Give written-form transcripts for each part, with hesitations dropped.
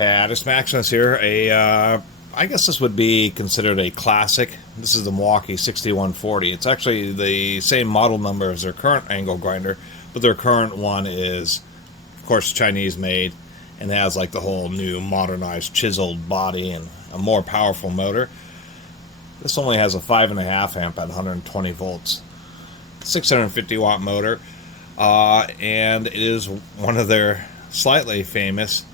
Catus, Maximus here. I guess this would be considered a classic. This is the Milwaukee 6140. It's actually the same model number as their current angle grinder, but their current one is, of course, Chinese made and has like the whole new modernized chiseled body and a more powerful motor. This only has a 5.5 amp at 120 volts, 650 watt motor, and it is one of their slightly famous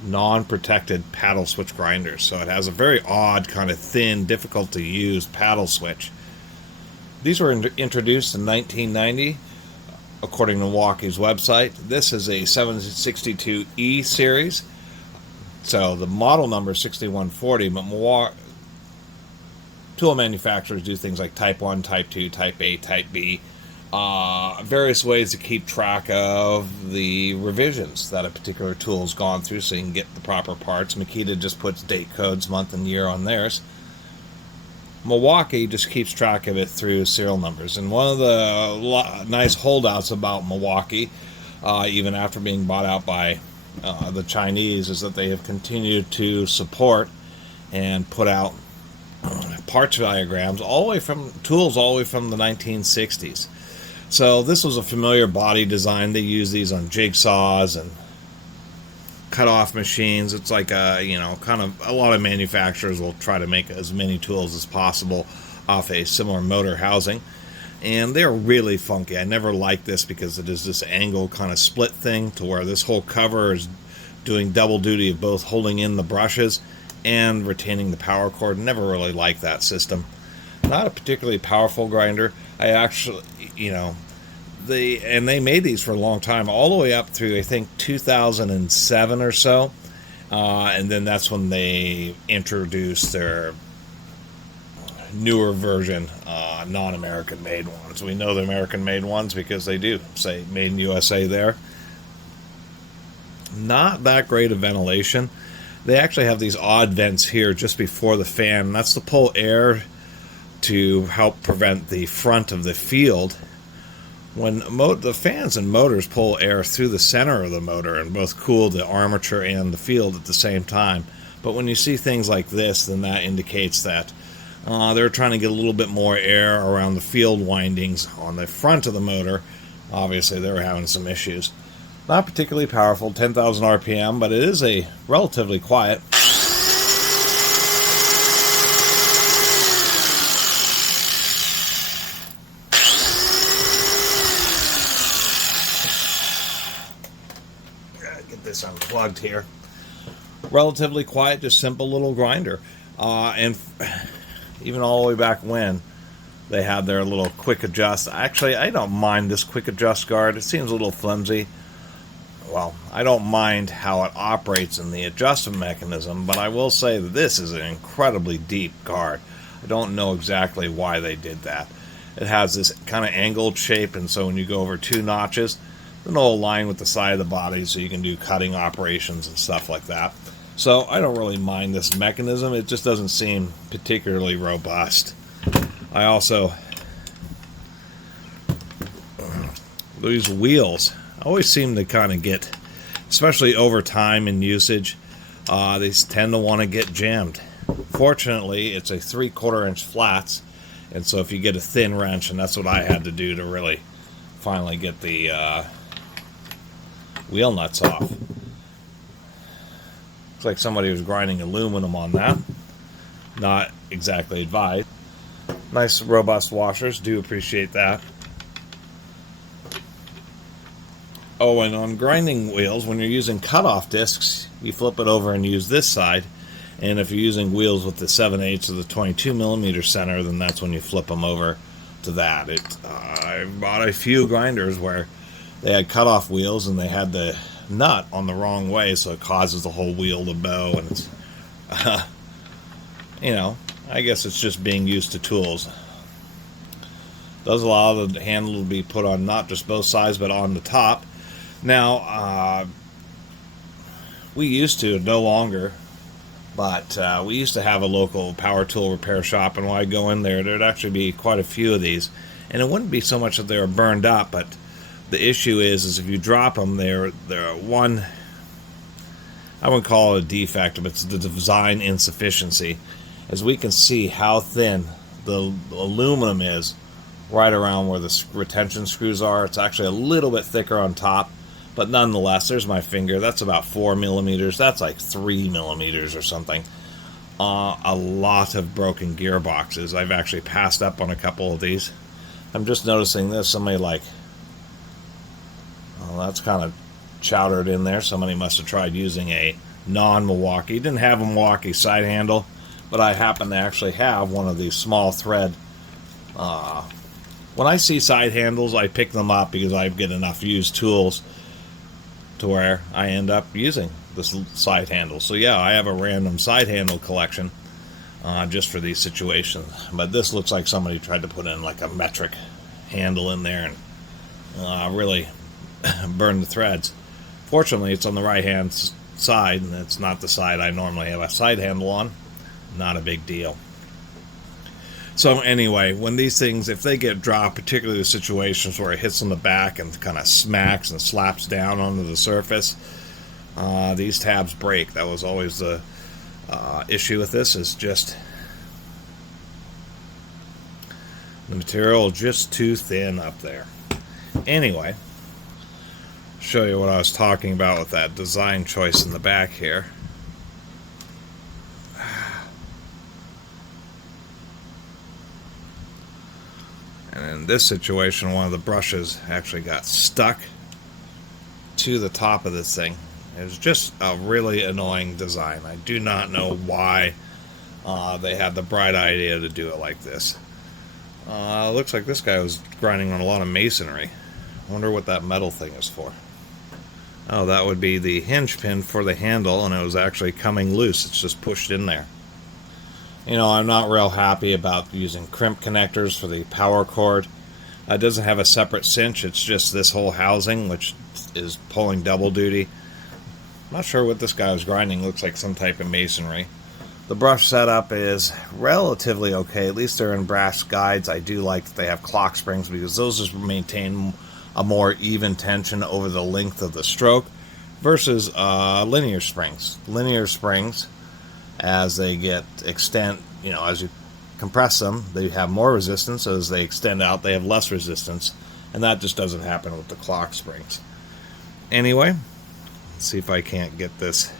non-protected paddle switch grinders. So it has a very odd, kind of thin, difficult to use paddle switch. These were introduced in 1990 according to Milwaukee's website. This is a 762E series, so the model number is 6140, but Milwaukee tool manufacturers do things like Type 1, Type 2, Type A, Type B, various ways to keep track of the revisions that a particular tool has gone through so you can get the proper parts. Makita just puts date codes, month and year on theirs. Milwaukee just keeps track of it through serial numbers. And one of the nice holdouts about Milwaukee, even after being bought out by the Chinese, is that they have continued to support and put out parts diagrams all the way from tools all the way from the 1960s. So this was a familiar body design. They use these on jigsaws and cut-off machines. It's like kind of a lot of manufacturers will try to make as many tools as possible off a similar motor housing, and they're really funky. I never liked this because it is this angle kind of split thing to where this whole cover is doing double duty of both holding in the brushes and retaining the power cord. Never really liked that system. Not a particularly powerful grinder. I actually, they made these for a long time, all the way up through I think 2007 or so, and then that's when they introduced their newer version, non-American made ones. We know the American made ones because they do say made in USA there. Not that great of ventilation. They actually have these odd vents here just before the fan, and that's to pull air to help prevent the front of the field. When the fans and motors pull air through the center of the motor and both cool the armature and the field at the same time. But when you see things like this, then that indicates that they're trying to get a little bit more air around the field windings on the front of the motor. Obviously, they were having some issues. Not particularly powerful, 10,000 RPM, but it is a relatively quiet. Get this unplugged here. Relatively quiet, just simple little grinder. And even all the way back when they had their little quick adjust. Actually, I don't mind this quick adjust guard. It seems a little flimsy. Well, I don't mind how it operates in the adjustment mechanism, but I will say that this is an incredibly deep guard. I don't know exactly why they did that. It has this kind of angled shape, and so when you go over 2 notches, it'll align with the side of the body so you can do cutting operations and stuff like that. So I don't really mind this mechanism. It just doesn't seem particularly robust. I also, these wheels always seem to kind of get, especially over time in usage, they tend to want to get jammed. Fortunately, it's a 3/4 inch flats, and so if you get a thin wrench, and that's what I had to do to really finally get the wheel nuts off. Looks like somebody was grinding aluminum on that. Not exactly advised. Nice robust washers, do appreciate that. Oh, and on grinding wheels, when you're using cutoff discs, you flip it over and use this side. And if you're using wheels with the 7/8 or the 22mm center, then that's when you flip them over to that. I bought a few grinders where they had cutoff wheels and they had the nut on the wrong way, so it causes the whole wheel to bow. And it's, I guess it's just being used to tools. Does allow the handle to be put on not just both sides, but on the top. Now, we used to, no longer, but we used to have a local power tool repair shop, and when I go in there, there'd actually be quite a few of these. And it wouldn't be so much that they were burned up, but the issue is if you drop them, they're one I wouldn't call it a defect, but it's the design insufficiency. As we can see how thin the aluminum is right around where the retention screws are. It's actually a little bit thicker on top, but nonetheless, there's my finger. That's about 4 millimeters. That's like 3 millimeters or something. A lot of broken gearboxes. I've actually passed up on a couple of these. I'm just noticing this. Somebody like, well, that's kind of chowdered in there. Somebody must have tried using a non-Milwaukee. Didn't have a Milwaukee side handle, but I happen to actually have one of these small thread. When I see side handles, I pick them up because I get enough used tools to where I end up using this side handle. So yeah, I have a random side handle collection just for these situations. But this looks like somebody tried to put in like a metric handle in there and really burn the threads. Fortunately, it's on the right hand side, and it's not the side I normally have a side handle on. Not a big deal. So anyway, when these things, if they get dropped, particularly the situations where it hits on the back and kind of smacks and slaps down onto the surface, these tabs break. That was always the issue with this, is just the material just too thin up there. Anyway, show you what I was talking about with that design choice in the back here. And in this situation, one of the brushes actually got stuck to the top of this thing. It was just a really annoying design. I do not know why they had the bright idea to do it like this. Looks like this guy was grinding on a lot of masonry. I wonder what that metal thing is for. Oh, that would be the hinge pin for the handle, and it was actually coming loose. It's just pushed in there. You know, I'm not real happy about using crimp connectors for the power cord. It doesn't have a separate cinch. It's just this whole housing, which is pulling double duty. I'm not sure what this guy was grinding. Looks like some type of masonry. The brush setup is relatively okay. At least they're in brass guides. I do like that they have clock springs because those just maintain a more even tension over the length of the stroke versus linear springs. Linear springs, as they get extend, you know, as you compress them, they have more resistance. As they extend out, they have less resistance, and that just doesn't happen with the clock springs. Anyway, let's see if I can't get this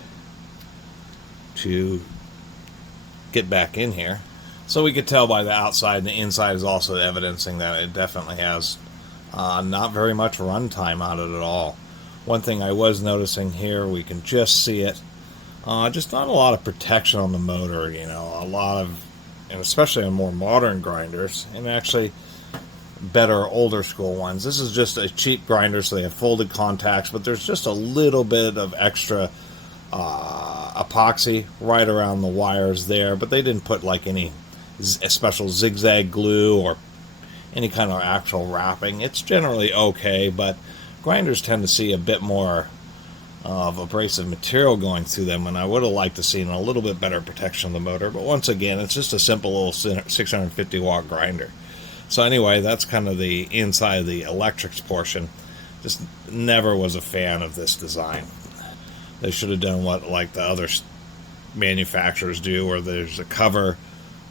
to get back in here. So we could tell by the outside, and the inside is also evidencing that it definitely has not very much runtime out of it at all. One thing I was noticing here, we can just see it. Just not a lot of protection on the motor, you know, a lot of, and especially on more modern grinders, and actually better older school ones. This is just a cheap grinder, so they have folded contacts, but there's just a little bit of extra epoxy right around the wires there, but they didn't put like any special zigzag glue or any kind of actual wrapping. It's generally okay, but grinders tend to see a bit more of abrasive material going through them, and I would have liked to see a little bit better protection of the motor. But once again, it's just a simple little 650 watt grinder. So anyway, that's kind of the inside of the electrics portion. Just never was a fan of this design. They should have done what like the other manufacturers do, where there's a cover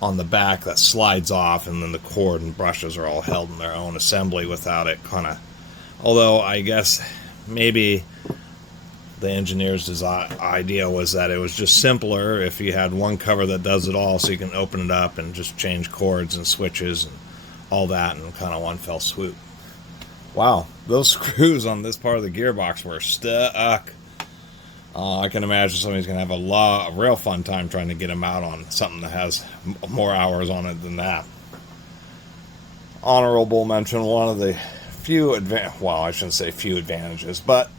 on the back that slides off, and then the cord and brushes are all held in their own assembly without it kind of. Although I guess maybe the engineer's idea was that it was just simpler if you had one cover that does it all, so you can open it up and just change cords and switches and all that in kind of one fell swoop. Wow, those screws on this part of the gearbox were stuck. I can imagine somebody's going to have a real fun time trying to get them out on something that has more hours on it than that. Honorable mention, one of the few I shouldn't say few advantages, but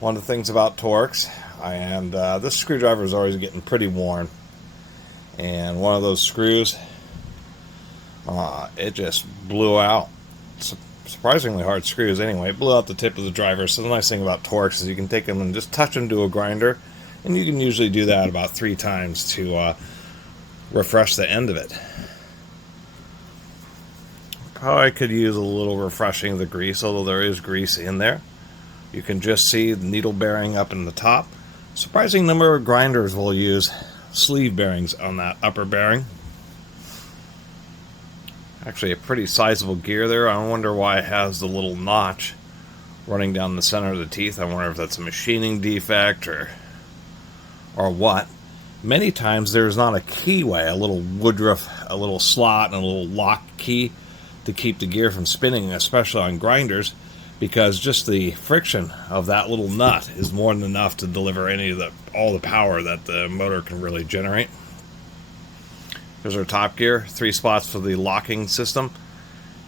one of the things about Torx, and this screwdriver is always getting pretty worn, and one of those screws, it just blew out. Surprisingly hard screws anyway. It blew out the tip of the driver. So the nice thing about Torx is you can take them and just touch them to a grinder, and you can usually do that about 3 times to refresh the end of it. Probably could use a little refreshing of the grease, although there is grease in there. You can just see the needle bearing up in the top. Surprising number of grinders will use sleeve bearings on that upper bearing. Actually a pretty sizable gear there. I wonder why it has the little notch running down the center of the teeth. I wonder if that's a machining defect or what. Many times there's not a keyway, a little woodruff, a little slot, and a little lock key to keep the gear from spinning, especially on grinders, because just the friction of that little nut is more than enough to deliver all the power that the motor can really generate. There's our top gear, 3 spots for the locking system,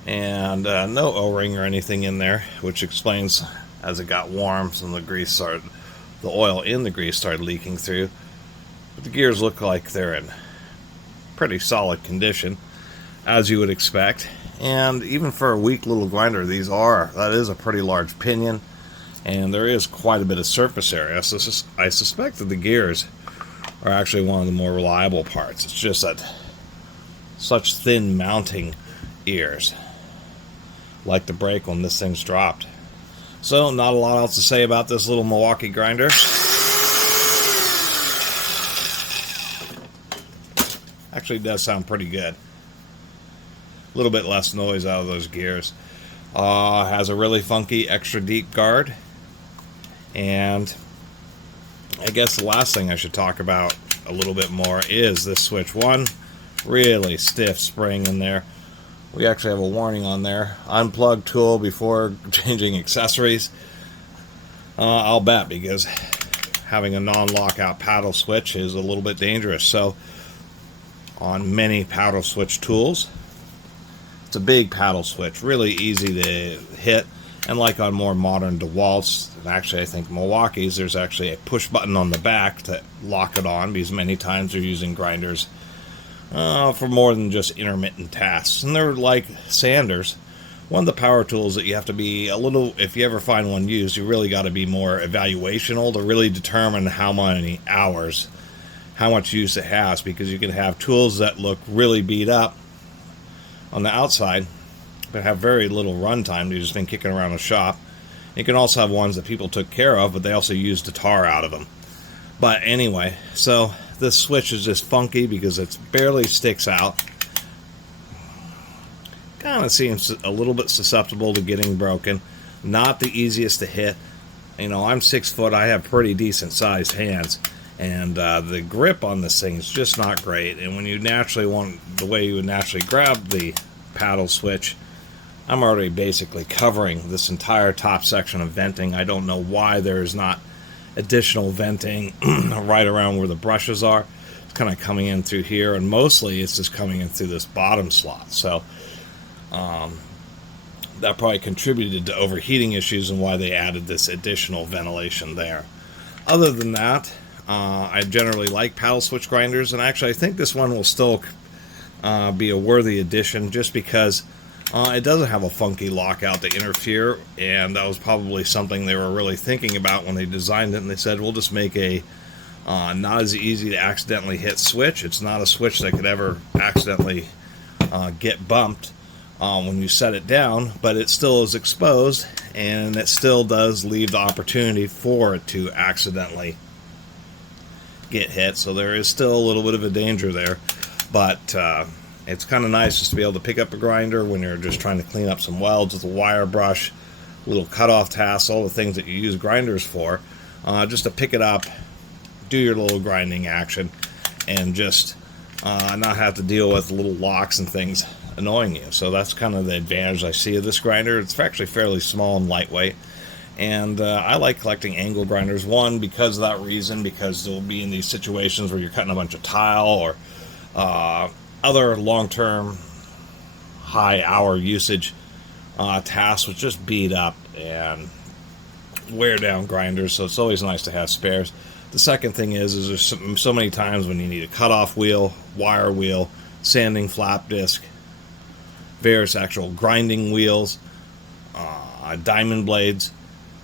and no O-ring or anything in there, which explains as it got warm, some of the oil in the grease started leaking through. But the gears look like they're in pretty solid condition, as you would expect. And even for a weak little grinder, that is a pretty large pinion, and there is quite a bit of surface area. So I suspect that the gears are actually one of the more reliable parts. It's just that such thin mounting ears, like the brake when this thing's dropped. So not a lot else to say about this little Milwaukee grinder. Actually does sound pretty good. A little bit less noise out of those gears. Has a really funky extra deep guard. And I guess the last thing I should talk about a little bit more is this switch. One really stiff spring in there. We actually have a warning on there. Unplug tool before changing accessories. I'll bet, because having a non-lockout paddle switch is a little bit dangerous. So on many paddle switch tools, it's a big paddle switch, really easy to hit, and like on more modern DeWalt's, and actually I think Milwaukee's, there's actually a push button on the back to lock it on, because many times they're using grinders for more than just intermittent tasks. And they're like sanders, one of the power tools that you have to be a little, if you ever find one used, you really got to be more evaluational to really determine how many hours, how much use it has, because you can have tools that look really beat up on the outside but have very little runtime. They've just been kicking around the shop. You can also have ones that people took care of, but they also used the tar out of them. But anyway, so this switch is just funky because it barely sticks out. Kind of seems a little bit susceptible to getting broken. Not the easiest to hit. You know, I'm 6 foot. I have pretty decent sized hands. And the grip on this thing is just not great. And when you naturally the way you would naturally grab the paddle switch, I'm already basically covering this entire top section of venting. I don't know why there's not additional venting right around where the brushes are. It's kind of coming in through here, and mostly it's just coming in through this bottom slot. So that probably contributed to overheating issues and why they added this additional ventilation there. Other than that, I generally like paddle switch grinders, and actually I think this one will still be a worthy addition, just because it doesn't have a funky lockout to interfere, and that was probably something they were really thinking about when they designed it, and they said, we'll just make a not as easy to accidentally hit switch. It's not a switch that could ever accidentally get bumped when you set it down, but it still is exposed, and it still does leave the opportunity for it to accidentally get hit. So there is still a little bit of a danger there, but it's kind of nice just to be able to pick up a grinder when you're just trying to clean up some welds with a wire brush, little cutoff tasks, all the things that you use grinders for, just to pick it up, do your little grinding action, and just not have to deal with little locks and things annoying you. So that's kind of the advantage I see of this grinder. It's actually fairly small and lightweight, and I like collecting angle grinders, one, because of that reason, because they'll be in these situations where you're cutting a bunch of tile or other long-term high hour usage tasks with just beat up and wear down grinders, so it's always nice to have spares. The second thing is there's so many times when you need a cutoff wheel, wire wheel, sanding flap disc, various actual grinding wheels, diamond blades,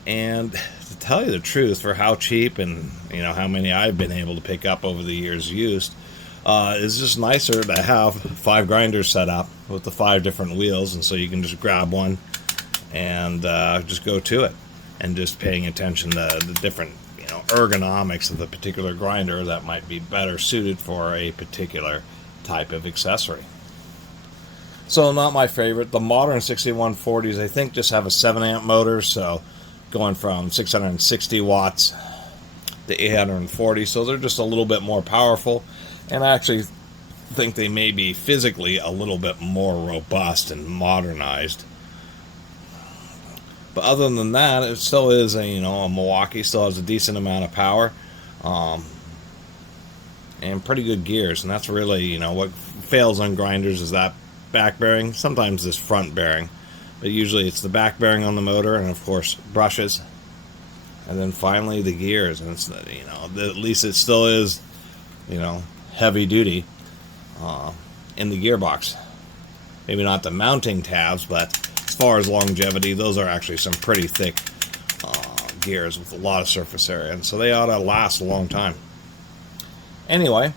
and to tell you the truth, for how cheap and how many I've been able to pick up over the years used, it's just nicer to have 5 grinders set up with the 5 different wheels, and so you can just grab one and just go to it, and just paying attention to the different ergonomics of the particular grinder that might be better suited for a particular type of accessory. So not my favorite. The modern 6140s, I think, just have a 7 amp motor, so going from 660 watts to 840, so they're just a little bit more powerful, and I actually think they may be physically a little bit more robust and modernized. But other than that, it still is a Milwaukee, still has a decent amount of power, and pretty good gears. And that's really what fails on grinders is that back bearing. Sometimes this front bearing, but usually it's the back bearing on the motor, and of course brushes, and then finally the gears. And it's at least it still is heavy duty in the gearbox. Maybe not the mounting tabs, but as far as longevity, those are actually some pretty thick gears with a lot of surface area, and so they ought to last a long time. Anyway,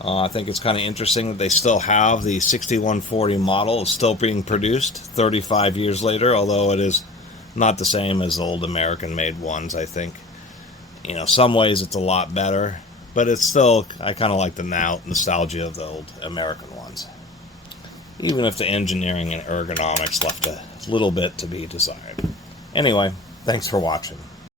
I think it's kind of interesting that they still have the 6140 model. It's still being produced 35 years later, although it is not the same as the old American-made ones, I think. Some ways it's a lot better, but it's still, I kind of like the nostalgia of the old American ones. Even if the engineering and ergonomics left a little bit to be desired. Anyway, thanks for watching.